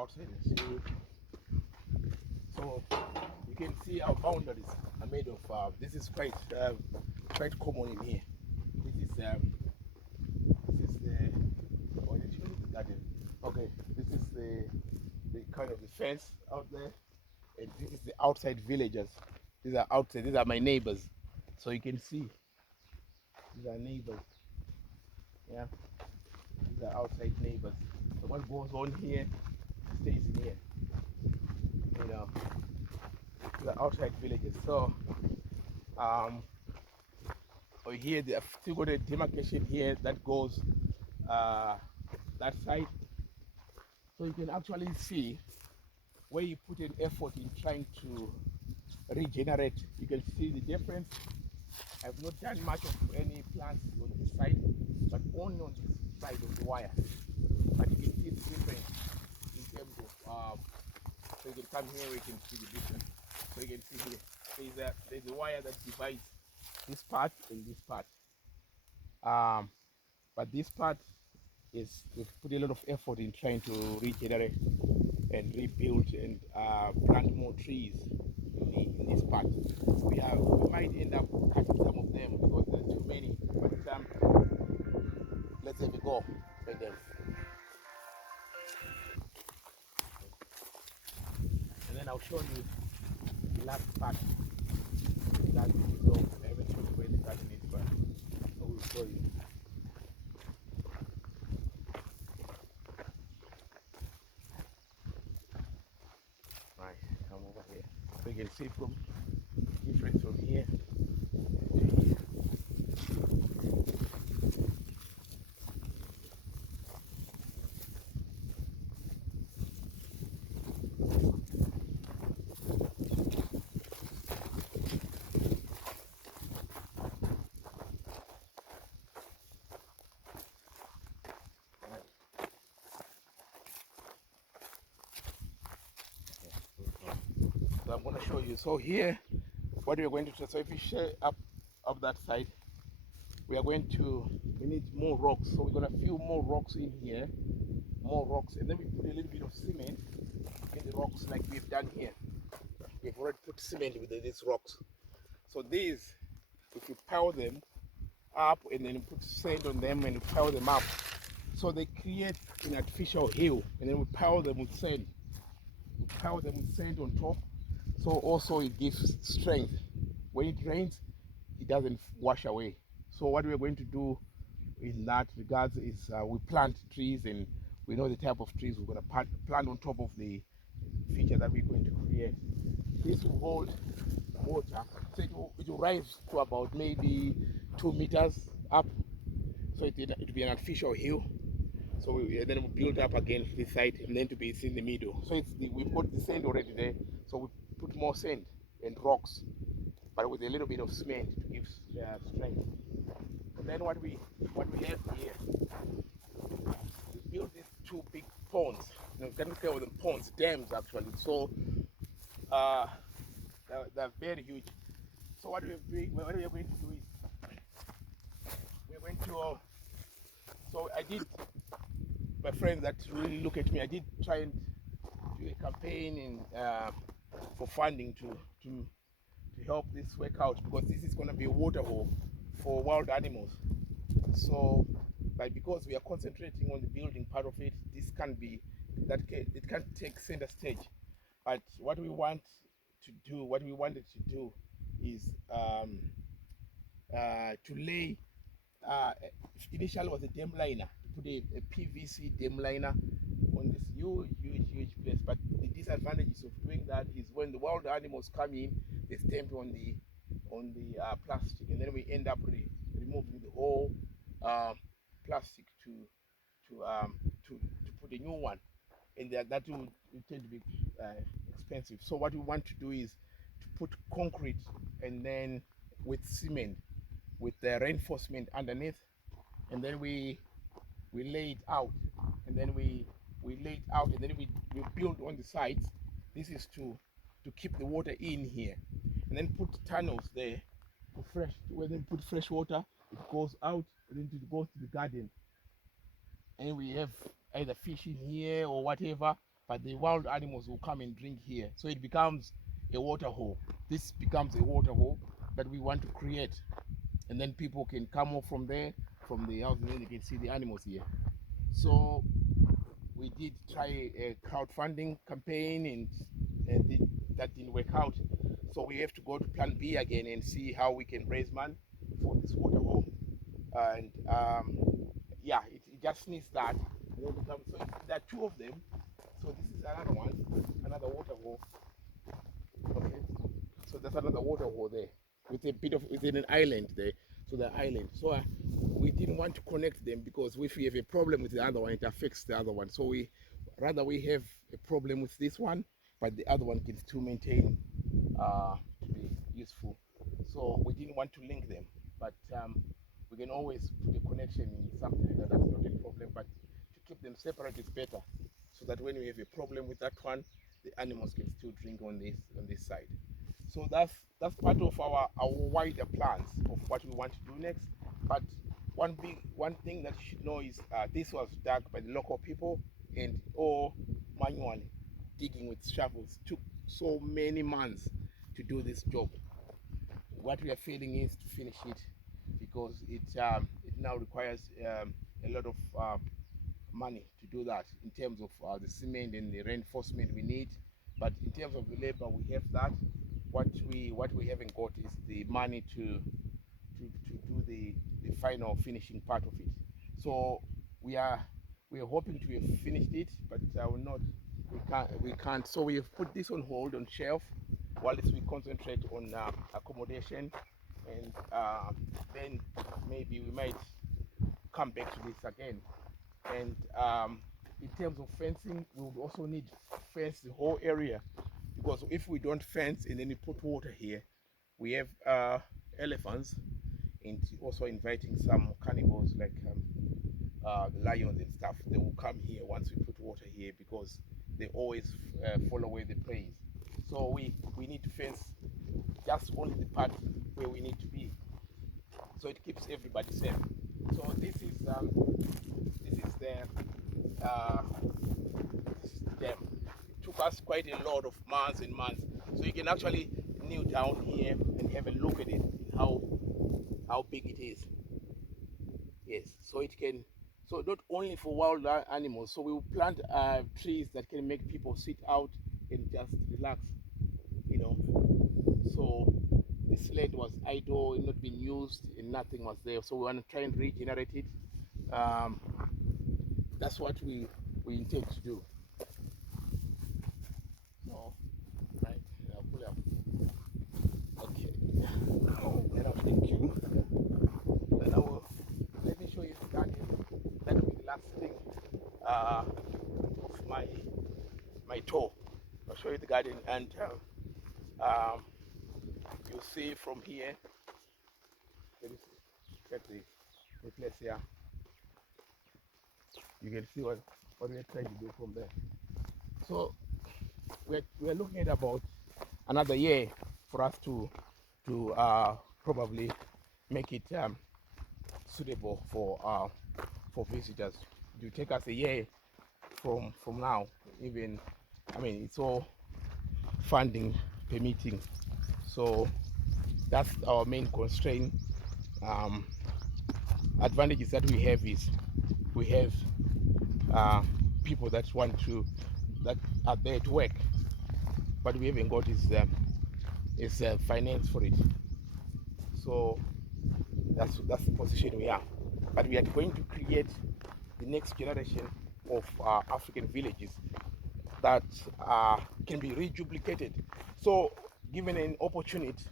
outside and show you. So you can see our boundaries are made of. This is quite common in here. This is the. Oh, did you the garden? Okay, this is the kind of the fence out there, and this is the outside villagers. These are outside. These are my neighbors. So you can see these are neighbors. Yeah, these are outside neighbors. So what goes on here stays in here. You know, these are outside villages. So over here they have still got a demarcation here that goes that side. So you can actually see where you put an effort in trying to regenerate. You can see the difference. I've not done much of any plants on this side, but only on this side of the wire. But you can see the difference in terms of, so you can come here, you can see the difference. So you can see here, there's a wire that divides this part and this part. But this part is, we've put a lot of effort in trying to regenerate and rebuild and plant more trees in this part. We might end up cutting some of them because there's too many, but let's have a go at them. And then I'll show you the last part. That so I haven't shown you where the garden is, but I will show you. Right, come over here. So you can see from difference from here to here. So I'm going to show you. So here, what we're going to do, so if you share up that side, we need more rocks. So we're going to fill more rocks in here, more rocks, and then we put a little bit of cement in the rocks like we've done here. We've already put cement with these rocks. So these, if you pile them up and then you put sand on them and you pile them up, so they create an artificial hill, and then we pile them with sand. We pile them with sand on top. So also it gives strength. When it rains, it doesn't wash away. So what we're going to do in that regards is we plant trees, and we know the type of trees we're going to plant on top of the feature that we're going to create. This will hold water, so it will rise to about maybe 2 meters up. So it will be an artificial hill. So then we build up again this side, and then to be in the middle. So we've got the sand already there. So we put more sand and rocks, but with a little bit of cement to give strength. And then what we have here, we built these two big ponds. You can call them ponds, dams actually. So they're very huge. So what we are going to do is we're going to. So I did. My friends that really look at me, I did try and do a campaign for funding to help this work out, because this is going to be a water hole for wild animals. So, but because we are concentrating on the building part of it, this can be it can't take center stage. But what we wanted to do, is to lay. Initially was a dam liner, to put a PVC dam liner on this huge place. But the disadvantages of doing that is when the wild animals come in, they stamp on the plastic, and then we end up removing the whole plastic to put a new one, and that will tend to be expensive. So what we want to do is to put concrete, and then with cement, with the reinforcement underneath, and then we lay it out, and then we build on the sides. This is to keep the water in here, and then put tunnels there for fresh. When we put fresh water, it goes out, and then it goes to the garden, and we have either fish in here or whatever. but the wild animals will come and drink here. So it becomes a water hole. This becomes a water hole that we want to create, and then people can come off from there, from the house, and then you can see the animals here. So we did try a crowdfunding campaign, and that didn't work out. So we have to go to Plan B again and see how we can raise money for this water hole. And yeah, it just needs that. So there are two of them. So this is another one, another water hole. Okay, so there's another water hole there with a bit of within an island there. So the island. So we didn't want to connect them because if we have a problem with the other one, it affects the other one. So we have a problem with this one, but the other one can still maintain to be useful. So we didn't want to link them, but we can always put a connection in something like that. That's not a problem, but to keep them separate is better, so that when we have a problem with that one, the animals can still drink on this side. So that's part of our wider plans of what we want to do next. But one thing that you should know is this was dug by the local people and all manually, digging with shovels. Took so many months to do this job. What we are failing is to finish it, because it now requires a lot of money to do that, in terms of the cement and the reinforcement we need. But in terms of the labor, we have that. What we haven't got is the money to do the final finishing part of it. So we are hoping to have finished it, but we can't. So we have put this on hold, on shelf, while we concentrate on accommodation, and then maybe we might come back to this again. And in terms of fencing, we would also need fence the whole area, because if we don't fence and then we put water here, we have elephants, and also inviting some cannibals like the lions and stuff. They will come here once we put water here, because they always follow where the prey is. So we need to fence just only the part where we need to be, so it keeps everybody safe. So this is the dam. It took us quite a lot of months and months. So you can actually kneel down here and have a look at it, how big it is. Yes, so it can. So not only for wild animals. So we will plant trees that can make people sit out and just relax. You know. So this land was idle, not being used, and nothing was there. So we want to try and regenerate it. That's what we intend to do. So, right, I'll pull up. Okay. And I'll thank you. And let me show you the garden. That will be the last thing of my tour. I'll show you the garden, and you'll see from here. Let me get the place here. You can see what we're trying to do from there. So we're looking at about another year for us to probably make it suitable for visitors. It will take us a year from now. Even, I mean, it's all funding permitting. So that's our main constraint. Advantages that we have is we have people that are there to work, but we haven't got is finance for it. So that's the position we are. But we are going to create the next generation of African villages that can be reduplicated. So given an opportunity,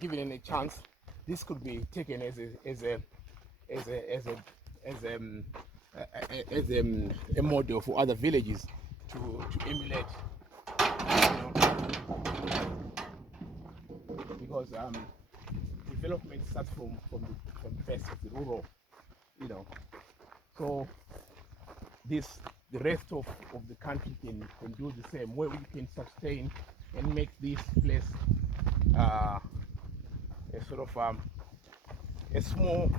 given a chance, this could be taken as a model for other villages to emulate, because development starts from the best of the rural, so the rest of the country can do the same, where we can sustain and make this place a sort of a small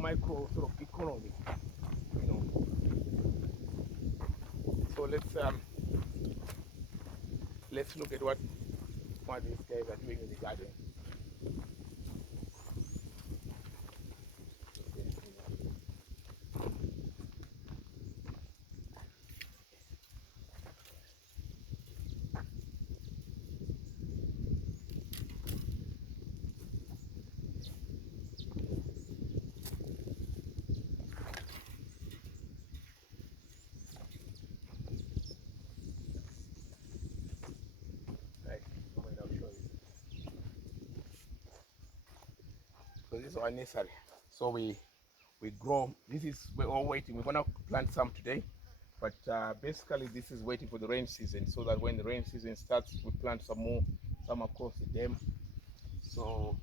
micro sort of economy, So let's look at what these guys are doing in the garden. Right. I'll show you. So this is our nursery. So we grow. We're all waiting. We're gonna plant some today, but basically this is waiting for the rain season, so that when the rain season starts, we plant some more, some across the dam. So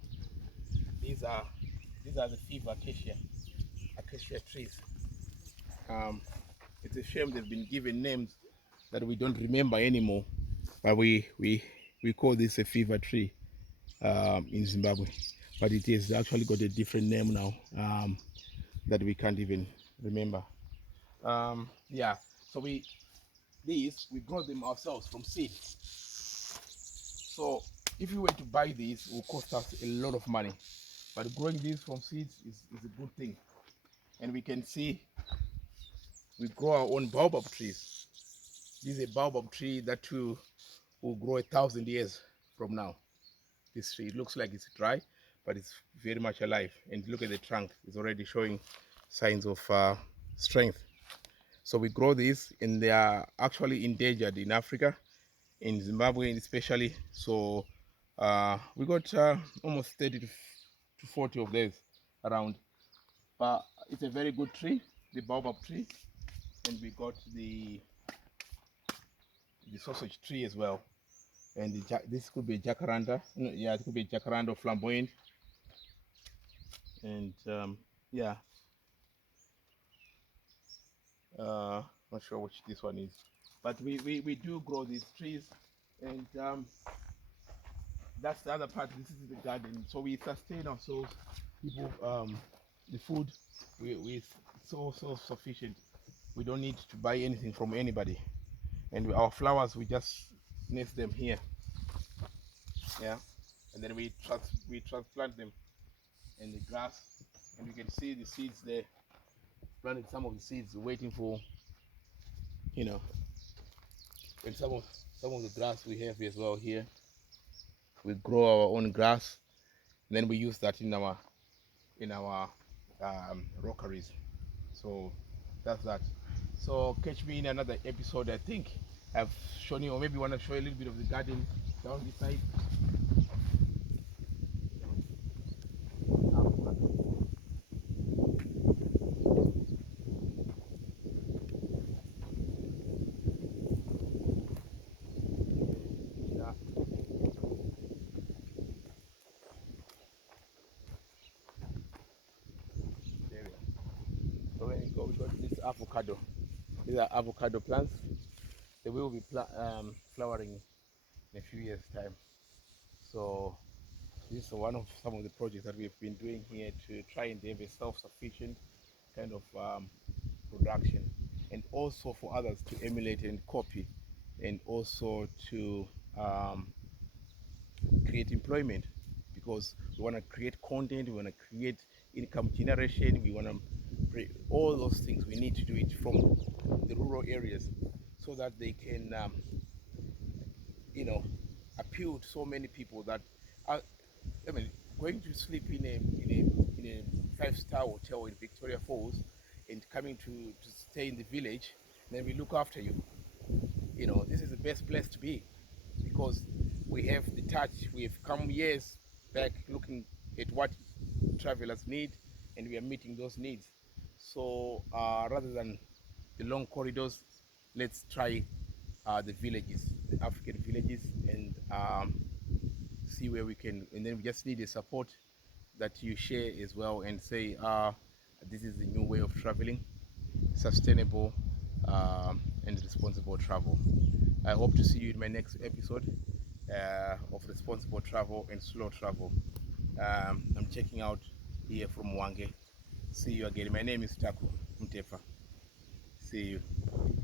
these are the fever acacia trees. It's a shame they've been given names that we don't remember anymore, but we call this a fever tree in Zimbabwe, but it has actually got a different name now that we can't even remember. Yeah, so we grow them ourselves from seed. So if you were to buy these, it will cost us a lot of money, but growing these from seeds is a good thing. And we can see we grow our own baobab trees. This is a baobab tree that will grow 1,000 years from now. This tree, it looks like it's dry, but it's very much alive. And look at the trunk, it's already showing signs of strength. So we grow these, and they are actually endangered in Africa, in Zimbabwe especially. So we got almost 30 to 40 of these around. But it's a very good tree, the baobab tree. And we got the sausage tree as well. And this could be a jacaranda. No, yeah, it could be a jacaranda or flamboyant. And yeah, not sure which this one is, but we do grow these trees. And that's the other part. This is the garden, so we sustain ourselves. People, the food, we so sufficient. We don't need to buy anything from anybody. And our flowers, we just nest them here. Yeah, and then we transplant them in the grass, and you can see the seeds there. Planted some of the seeds, waiting for, you know, and some of the grass we have as well here. We grow our own grass, and then we use that in our rockeries. So that's that. So catch me in another episode. I think I've shown you, or maybe want to show you a little bit of the garden down this side. Yeah, there we are. So when you go, we got this avocado. These are avocado plants. They will be flowering in a few years' time. So this is one of some of the projects that we've been doing here to try and have a self-sufficient kind of production, and also for others to emulate and copy, and also to create employment, because we want to create content, we want to create income generation, we want to all those things. We need to do it from the rural areas, so that they can you know, appeal to so many people that are, I mean, going to sleep in a five-star hotel in Victoria Falls, and coming to stay in the village, and then we look after you. You know, this is the best place to be, because we have the touch. We have come years back looking at what travelers need, and we are meeting those needs. So rather than the long corridors, let's try the villages, the African villages, and see where we can. And then we just need a support that you share as well, and say, this is the new way of traveling, sustainable and responsible travel. I hope to see you in my next episode of responsible travel and slow travel. I'm checking out here from Wange. See you again. My name is Taku Mtefa. See you.